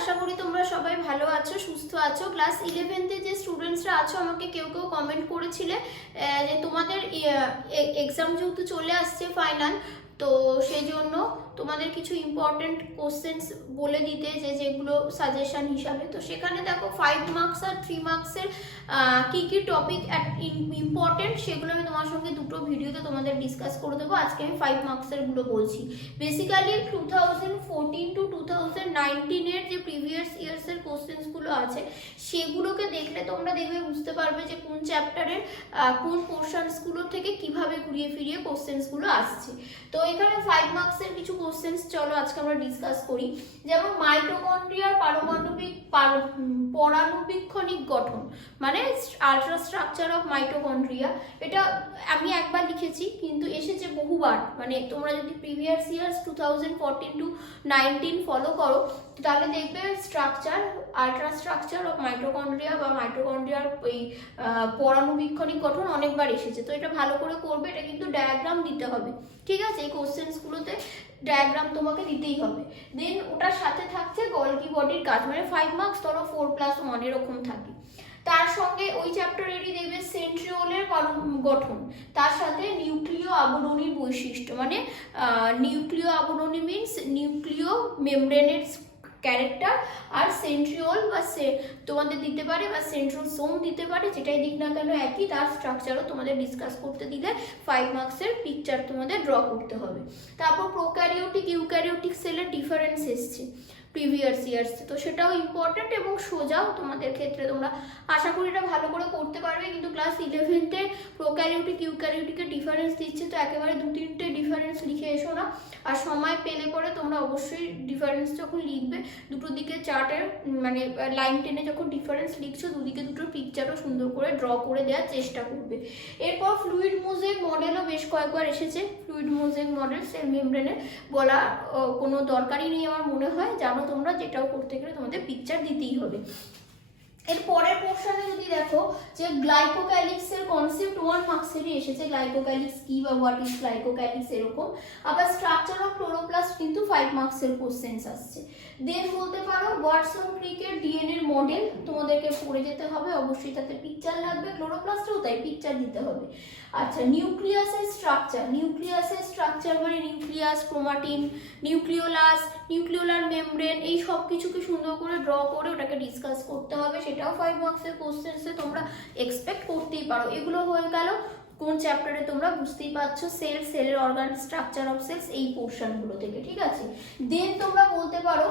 আশা করি তোমরা সবাই ভালো আছো, সুস্থ আছো। ক্লাস 11তে যে স্টুডেন্টসরা আছো আমাকে কেউ কেউ কমেন্ট করেছিলে যে তোমাদের এক্সাম যেহেতু চলে আসছে ফাইনাল, তো সেই জন্য তোমাদের কিছু ইম্পর্টেন্ট কোশ্চেন্স বলে দিতে, যেগুলো সাজেশন হিসাবে। তো সেখানে দেখো 5 মার্কস আর 3 মার্কসের কী কী টপিক ইম্পর্টেন্ট সেগুলো আমি তোমার সঙ্গে দুটো ভিডিওতে তোমাদের ডিসকাস করে দেবো। আজকে আমি 5 মার্কসের গুলো বলছি। বেসিক্যালি 2014 টু 2019-এর যে প্রিভিয়াস ইয়ার্সের কোশ্চেন্সগুলো আছে সেগুলোকে দেখলে তোমরা দেখবে বুঝতে পারবে যে কোন চ্যাপ্টারের কোন পোর্শনসগুলো থেকে কিভাবে ঘুরিয়ে ফিরিয়ে কোশ্চেন্সগুলো আসছে। তো এখানে 5 মার্কসের কিছু কোশ্চেন্স চলো আজকে আমরা ডিসকাস করি। যেমন মাইটোকন্ড্রিয়ার পরাণুবীক্ষণিক গঠন, মানে আল্ট্রা স্ট্রাকচার অফ মাইটোকন্ড্রিয়া। এটা আমি একবার লিখেছি কিন্তু এসেছে বহুবার, মানে তোমরা যদি প্রিভিয়াস ইয়ার্স 2014 টু 19 ফলো করো তাহলে দেখবে structure, ultra structure of mitochondria বা মাইটোকন্ড্রিয়ার ওই পরাণুবীক্ষণিক গঠন অনেকবার এসেছে। তো এটা ভালো করে করবে, এটা কিন্তু ডায়াগ্রাম দিতে হবে, ঠিক আছে? এই কোশ্চেন্সগুলোতে ডায়াগ্রাম তোমাকে দিতেই হবে। দেন ওটার সাথে থাকছে গলগি বডির কাজ, মানে 5 মার্কস ধরো 4+1 এরকম থাকে। তার সঙ্গে ওই চ্যাপ্টারেরই দেখবে সেন্ট্রিওলের গঠন, তার সাথে নিউক্লিয় আবরণীর বৈশিষ্ট্য, মানে নিউক্লিয় আবরণী মিনস নিউক্লিয় মেমব্রেনের ক্যারেক্টার, আর সেন্ট্রিওল বা তোমাদের দিতে পারে বা সেন্ট্রোসোম দিতে পারে, যেটাই দিক না কেন একই, তার স্ট্রাকচারও তোমাদের ডিসকাস করতে দিলে 5 মার্কসের পিকচার তোমাদের ড্র করতে হবে। তারপর প্রোক্যারিওটিক ইউক্যারিওটিক সেলের ডিফারেন্স এসছে প্রিভিয়াস ইয়ার্স, তো সেটাও ইম্পর্টেন্ট এবং সোজাও তোমাদের ক্ষেত্রে। তোমরা আশা করি এটা ভালো করে করতে পারবে। কিন্তু ক্লাস 11তে প্রোক্যারিওটিক ইউক্যারিওটিকের ডিফারেন্স দিচ্ছে, তো একেবারে 2-3টে ডিফারেন্স লিখে এসো না। আর সময় পেলে পরে তোমরা অবশ্যই ডিফারেন্স যখন লিখবে দুটো দিকে চার্টের মানে লাইন টেনে যখন ডিফারেন্স লিখছো দুদিকে দুটোর পিকচারও সুন্দর করে ড্র করে দেওয়ার চেষ্টা করবে। এরপর ফ্লুইড মোজাইক মডেলও বেশ কয়েকবার এসেছে। ফ্লুইড মোজাইক মডেল সেল মেমব্রেনের বলা কোনো দরকারই নেই আমার মনে হয়, জানো তোমরা, যেটাও করতে গেলে তোমাদের পিকচার দিতেই হবে। এর পরের পোর্শনে যদি দেখো যে গ্লাইকোক্যালিক্সের কনসেপ্ট 1 মার্কসেরই এসেছে, গ্লাইকোক্যালিক্স কি বা হোয়াট ইজ গ্লাইকোক্যালিক্স এরকম। আবার স্ট্রাকচার অফ ক্লোরোপ্লাস্ট কিন্তু 5 মার্কসের কোশ্চেন্স আসছে। দেন বলতে পারো ওয়াটসন ক্রিকের ডিএনএ মডেল তোমাদেরকে পড়ে যেতে হবে, অবশ্যই তাতে পিকচার লাগবে। ক্লোরোপ্লাস্টেও তাই পিকচার দিতে হবে। আচ্ছা, নিউক্লিয়াসের স্ট্রাকচার মানে nucleus, chromatin, nucleolus, nucleolar membrane, এই সব কিছুকে সুন্দর করে ড্র করে ওটাকে ডিসকাস করতে হবে। সেটাও 5 মার্কসের কোশ্চেন্সে তোমরা এক্সপেক্ট করতেই পারো। এগুলো হয়ে গেল কোন চ্যাপ্টারে তোমরা বুঝতেই পারছো, সেলের অর্গান, স্ট্রাকচার অফ সেলস, এই পোর্শনগুলো থেকে, ঠিক আছে? দেন তোমরা বলতে পারো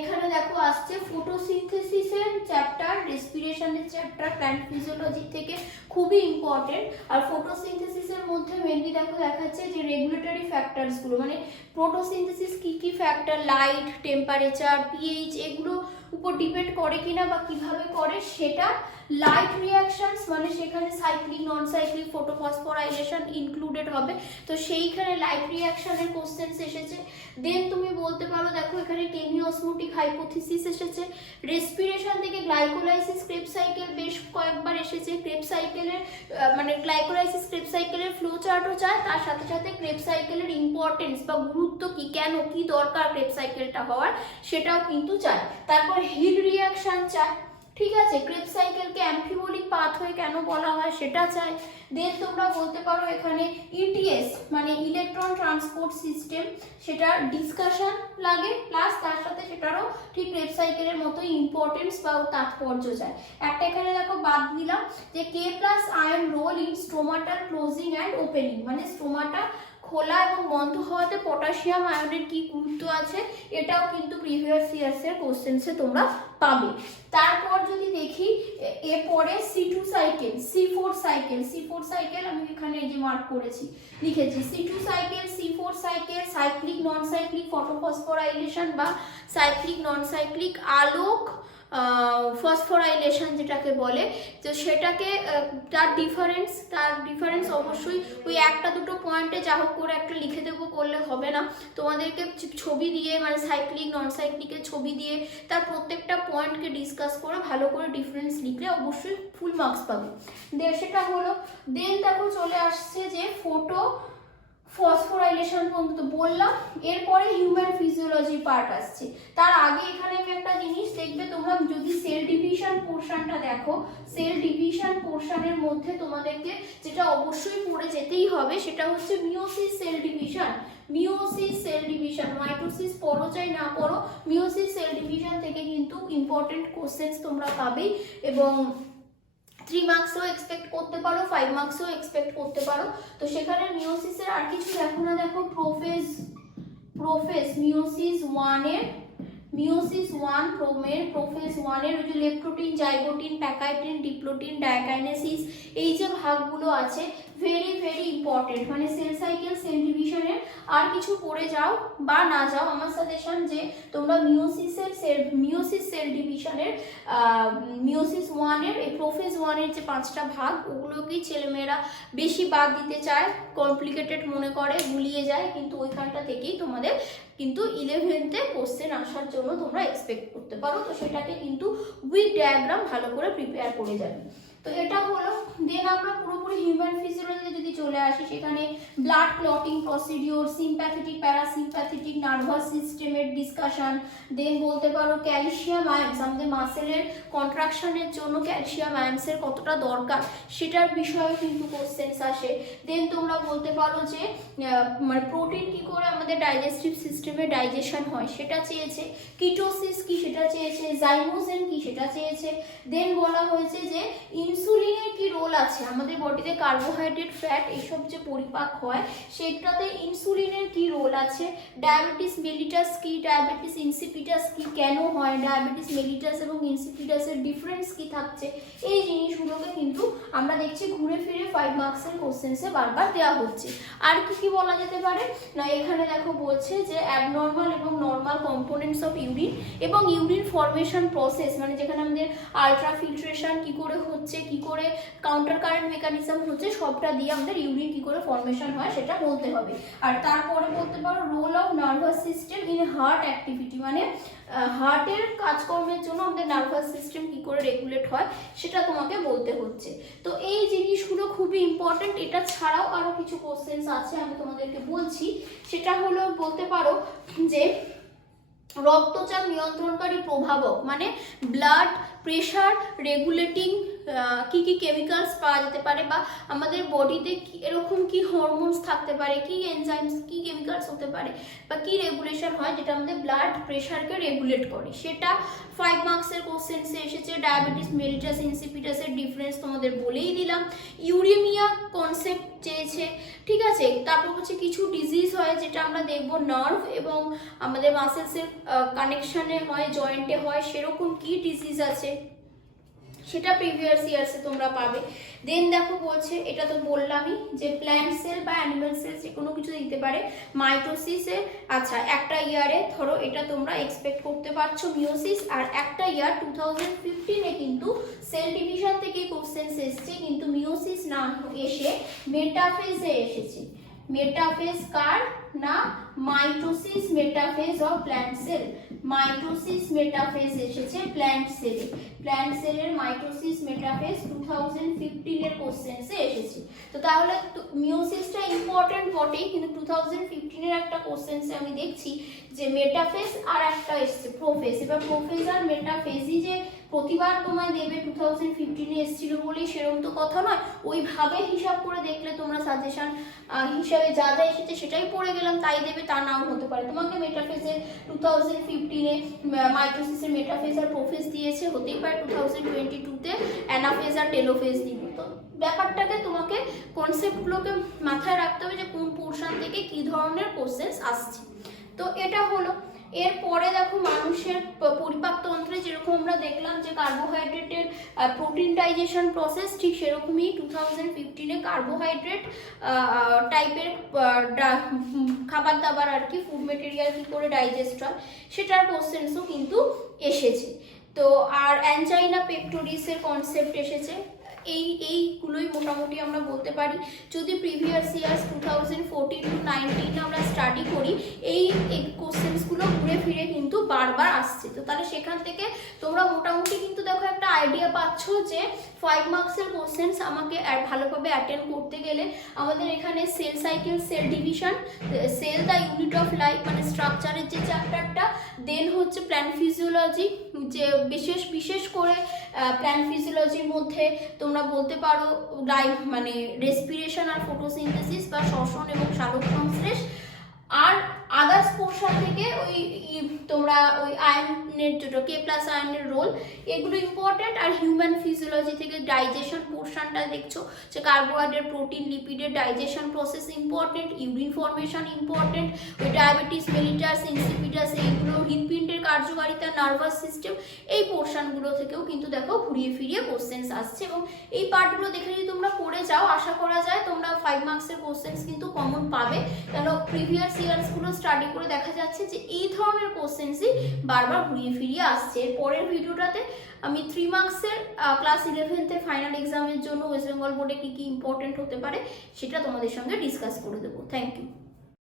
এখানে দেখো আসছে ফটোসিনথেসিসের চ্যাপ্টার, রেসপিরেশনের চ্যাপ্টার, প্ল্যান্ট ফিজিওলজি থেকে খুবই ইম্পর্টেন্ট। আর ফটোসিনথেসিসের মধ্যে মেনলি দেখাচ্ছে যে রেগুলেটরি ফ্যাক্টরসগুলো, মানে ফটোসিনথেসিস কি কি ফ্যাক্টর, লাইট, টেম্পারেচার, পিএইচ, এগুলো উপর ডিপেন্ড করে কিনা বা কিভাবে করে সেটা। লাইট রিয়াকশনস মানে সেখানে cyclic, non cyclic, photophosphorylation included হবে, তো সেইখানে লাইট রিয়াকশনের কোশ্চেন্স এসেছে। দেন তুমি বলতে পারো দেখো এখানে কেমিওসমোটিক হাইপোথিসিস এসেছে। রেসপিরেশন থেকে গ্লাইকোলাইসিস ক্রেবস সাইকেল বেশ কয়েকবার এসেছে। ক্রেবস সাইকেলের মানে গ্লাইকোলাইসিস ক্রেবস সাইকেলের ফ্লো চার্টও চায়, তার সাথে সাথে ক্রেবস সাইকেলের ইম্পর্টেন্স বা গুরুত্ব কি, কেন কি দরকার ক্রেবস সাইকেলটা হওয়ার, সেটাও কিন্তু চায়। তারপর হিল রিয়াকশন চায়, ঠিক আছে? ক্রেবস সাইকেলকে অ্যাম্ফিবোলিক পাথওয়ে কেন বলা হয় সেটা চাই। দেন তোমরা বলতে পারো এখানে ইটিএস মানে ইলেকট্রন ট্রান্সপোর্ট সিস্টেম, সেটা ডিসকাশন লাগে, প্লাস তার সাথে সেটারও ঠিক ক্রেবস সাইকেলের মতো ইম্পর্টেন্স বা তাৎপর্য চায়। একটা এখানে দেখো বাদ দিলাম যে K+ ion role in stomatal closing and opening, মানে স্টোমাটা খোলা এবং বন্ধ হওয়াতে পটাশিয়াম আয়নের কি গুরুত্ব আছে, এটাও কিন্তু প্রিভিয়াস ইয়ার্সের কোশ্চেন্সে তোমরা পাবে। তারপর যদি দেখি এরপরে C2 সাইকেল, C4 সাইকেল আমি এখানে এই যে মার্ক করেছি, লিখেছি C2 cycle, C4 cycle, cyclic, non cyclic photophosphorylation বা সাইক্লিক, নন সাইক্লিক আলোক ফসফোরাইলেশন যেটাকে বলে, তো সেটাকে তার ডিফারেন্স অবশ্যই ওই একটা দুটো পয়েন্টে যা হোক করে একটা লিখে দেবো করলে হবে না, তোমাদেরকে ছবি দিয়ে মানে সাইক্লিক, নন সাইক্লিকের ছবি দিয়ে তার প্রত্যেকটা পয়েন্টকে ডিসকাস করে ভালো করে ডিফারেন্স লিখলে অবশ্যই ফুল মার্কস পাবে। সেটা হলো। দেন দেখো চলে আসছে যে ফসফোরাইলেশন পর্যন্ত বললাম। এরপরে হিউম্যান ফিজিওলজি পার্ট আসছে। তার আগে এখানে আমি একটা জিনিস তোমরা যদি সেল ডিভিশন পোর্শনটা দেখো, সেল ডিভিশন পোর্শনের মধ্যে তোমাদেরকে যেটা অবশ্যই পড়ে যেতেই হবে সেটা হচ্ছে meiosis cell division. Meiosis cell division, mitosis পড়ো চাই না পড়ো, মিওসিস সেল ডিভিশন থেকে কিন্তু ইম্পর্টেন্ট কোশ্চেন্স তোমরা পাবেই, এবং 3 মার্কসও এক্সপেক্ট করতে পারো, 5 মার্কসও এক্সপেক্ট করতে পারো। তো সেখানে মিওসিসের আর কিছু দেখো না, দেখো প্রোফেজ মিওসিস 1 এর, মিওসিস 1 প্রোফেজ 1 এর ওই যে leptotene, zygotene, pachytene, diplotene, diakinesis, এই যে ভাগগুলো আছে ভেরি ভেরি ইম্পর্টেন্ট। মানে সেল সাইকেল, সেল ডিভিশনের আর কিছু পড়ে যাও বা না যাও, আমার সাজেশন যে তোমরা মিওসিস সেল ডিভিশনের মিওসিস 1 এর এই প্রোফেজ 1 এর যে 5টা ভাগ ওগুলোকেই ছেলেমেয়েরা বেশি বাদ দিতে চায়, কমপ্লিকেটেড মনে করে, গুলিয়ে যায়, কিন্তু ওইখানটা থেকেই তোমাদের কিন্তু 11th-এ কোশ্চেন আসার জন্য তোমরা এক্সপেক্ট করতে পারো। তো সেটাকে কিন্তু উইক ডায়াগ্রাম ভালো করে প্রিপেয়ার করে যাবে। তো এটা হলো। দেন আমরা পুরোপুরি হিউম্যান ফিজিওলজিতে যদি চলে আসি, সেখানে blood clotting procedure, sympathetic parasympathetic nervous সিস্টেমের ডিসকাশন, দেন বলতে পারো ক্যালসিয়াম আয়ন্স, আমাদের মাসেলের কন্ট্রাকশনের জন্য ক্যালসিয়াম আয়ন্সের কতটা দরকার সেটার বিষয়ে কিন্তু কোশ্চেন্স আসে। দেন তোমরা বলতে পারো যে মানে প্রোটিন কি করে আমাদের ডাইজেস্টিভ সিস্টেমে ডাইজেশন হয় সেটা চেয়েছে, কিটোসিস কি সেটা চেয়েছে, জাইমোজেন কি সেটা চেয়েছে। দেন বলা হয়েছে যে ইনসুলিনের কি রোল আছে আমাদের বডিতে, কার্বোহাইড্রেট, ফ্যাট এইসব যে পরিপাক হয় সেটাতে ইনসুলিনের কি রোল আছে, ডায়াবেটিস মেলিটাস কি, ডায়াবেটিস ইনসিপিটাস কি, কেন হয়, ডায়াবেটিস মেলিটাস এবং ইনসিপিটাসের ডিফারেন্স কি থাকছে, এই জিনিসগুলোকে কিন্তু আমরা দেখছি ঘুরে ফিরে 5 মার্কসের কোশ্চেন্সে বারবার দেওয়া হচ্ছে। আর কি কি বলা যেতে পারে না, এখানে দেখো বলছে যে অ্যাবনর্মাল এবং নর্মাল কম্পোনেন্টস অফ ইউরিন এবং ইউরিন ফরমেশন প্রসেস, মানে যেখানে আমাদের আলট্রা ফিল্ট্রেশন কি করে হচ্ছে, কি করে কাউন্টার কারেন্ট মেকানিজম হচ্ছে, সবটা দিয়ে আমাদের ইউরিন কি করে ফরমেশন হয় সেটা বলতে হবে। আর তারপরে বলতে পারো role of nervous system in heart activity, মানে হার্টের কাজকর্মের জন্য আমাদের নার্ভাস সিস্টেম কি করে রেগুলেট হয় সেটা তোমাকে বলতে হচ্ছে। তো এই জিনিসগুলো খুবই ইম্পর্টেন্ট। এটা ছাড়াও আরো কিছু কোশ্চেন্স আছে আমি তোমাদেরকে বলছি, সেটা হলো বলতে পারো যে রক্তচাপ নিয়ন্ত্রণকারী প্রভাবক, মানে ব্লাড প্রেশার রেগুলেটিং কি কি কেমিক্যালস পাওয়া যেতে পারে, বা আমাদের বডিতে এরকম কি হরমোনস থাকতে পারে, কি এনজাইমস, কি কেমিক্যালস হতে পারে, বা কি রেগুলেশন হয় যেটা আমাদের ব্লাড প্রেশারকে রেগুলেট করে, সেটা 5 মার্কসের কোশ্চেন্সে এসেছে। ডায়াবেটিস মেলিটাস ইনসিপিটাসের ডিফারেন্স তোমাদের বলেই দিলাম। ইউরেমিয়া কনসেপ্ট চেয়েছে, ঠিক আছে। তারপর হচ্ছে কিছু ডিজিজ হয় যেটা আমরা দেখবো নার্ভ এবং আমাদের মাসেলসের কানেকশনে হয়, জয়েন্টে হয়, সেরকম কি ডিজিজ আছে সেটা প্রিভিয়াস ইয়ার্সে তোমরা পাবে। দেন দেখো বলছে, এটা তো বললামই যে প্ল্যান্ট সেল বা অ্যানিমাল সেল যে কোনো কিছু দিতে পারে মাইটোসিসে। আচ্ছা, একটা ইয়ারে ধরো এটা তোমরা এক্সপেক্ট করতে পারছো মিওসিস, আর একটা ইয়ার 2015-এ কিন্তু সেল ডিভিশন থেকে কোশ্চেন্স এসছে, কিন্তু মিওসিস না এসে মেটাফেজে এসেছে। মেটাফেজ কার না, mitosis metaphase of plant sell, mitosis metaphase এসেছে প্ল্যান্ট সেলে। প্ল্যান্ট সেলের মাইটোসিস মেটাফেজ 2015-এর কোশ্চেন্সে এসেছে। তো তাহলে মিওসিসটা ইম্পর্টেন্ট বটেই, কিন্তু 2015-এর একটা কোশ্চেন্সে আমি দেখছি যে মেটাফেজ আর একটা এসছে প্রোফেজ। এবার প্রোফেজ আর মেটাফেজই যে প্রতিবার তোমায় দেবে 2015-এ এসেছিল বলেই সেরকম তো কথা নয়। ওইভাবে হিসাব করে দেখলে তোমরা সাজেশন হিসাবে যা যা এসেছে সেটাই পড়ে গেলাম তাই দেবে, তা নাও হতে পারে। তোমাকে মেটাফেজের 2015-এ মাইটোসিসের মেটাফেজ আর প্রোফেজ দিয়েছে, হতেই পারে 2022-তে অ্যানাফেজ আর টেলোফেজ দিবে। তো ব্যাপারটাকে তোমাকে কনসেপ্টগুলোকে মাথায় রাখতে হবে যে কোন পোর্শন থেকে কি ধরনের কোশ্চেন্স আসছে। তো এটা হলো। এরপরে দেখো মানুষের পরিপাকতন্ত্রে যেরকম আমরা দেখলাম যে কার্বোহাইড্রেটের প্রোটিন ডাইজেশন প্রসেস, ঠিক সেরকমই 2015-এ কার্বোহাইড্রেট টাইপের খাবার দাবার আর কি, ফুড মেটেরিয়াল কি করে ডাইজেস্ট হয় সেটার কোশ্চেন্সও কিন্তু এসেছে। তো আর অ্যানজাইনা পেক্টোরিসের কনসেপ্ট এসেছে। এইগুলোই মোটামুটি আমরা বলতে পারি। যদি প্রিভিয়াস ইয়ার্স 2014 to 19 আমরা স্টাডি করি, এই কোশ্চেন্সগুলো ঘুরে ফিরে কিন্তু বারবার আসছে। তো তাহলে সেখান থেকে তোমরা মোটামুটি কিন্তু দেখো একটা আইডিয়া পাচ্ছ যে 5 মার্কসের কোশ্চেন্স আমাকে ভালোভাবে অ্যাটেন্ড করতে গেলে আমাদের এখানে cell cycle, cell division, cell the unit of life মানে স্ট্রাকচারের যে চ্যাপ্টারটা, দেন হচ্ছে প্ল্যান্ট ফিজিওলজি, যে বিশেষ করে প্ল্যান্ট ফিজিওলজির মধ্যে তোমরা বলতে পারো মানে রেসপিরেশন আর ফটোসিনথেসিস বা শ্বসন এবং সালোক সংশ্লেষ, আর আদার্স পোর্শন থেকে তোমরা ওই আয়নের যেটা K+ আয়নের রোল, এগুলো ইম্পর্টেন্ট। আর হিউম্যান ফিজিওলজি থেকে ডাইজেশন পোর্শনটা দেখছো যে কার্বোহাইড্রেট, প্রোটিন, লিপিডের digestion process important, urine formation important, ওই ডায়াবেটিস মেলিটাস, ইনসিপিটাস, এইগুলো, হৃদপিণ্ডের কার্যকারিতা, নার্ভাস সিস্টেম, এই পোর্শনগুলো থেকেও কিন্তু দেখো ঘুরিয়ে ফিরিয়ে কোশ্চেন্স আসছে। এবং এই পার্টগুলো দেখে যদি তোমরা পড়ে যাও, আশা করা যায় তোমরা 5 মার্কসের কোশ্চেন্স কিন্তু কমন পাবে। কেন প্রিভিয়াস ইয়ার্সগুলো স্টাডি করে দেখা যাচ্ছে যে এই ধরনের কোশ্চেন্সই বারবার ঘুরিয়ে ফিরিয়ে আসছে। পরের ভিডিওটাতে আমি 3 মার্কসের ক্লাস 11th ফাইনাল এক্সামের জন্য ওয়েস্ট বেঙ্গল বোর্ডে কী কী ইম্পর্টেন্ট হতে পারে সেটা তোমাদের সঙ্গে ডিসকাস করে দেবো। Thank you.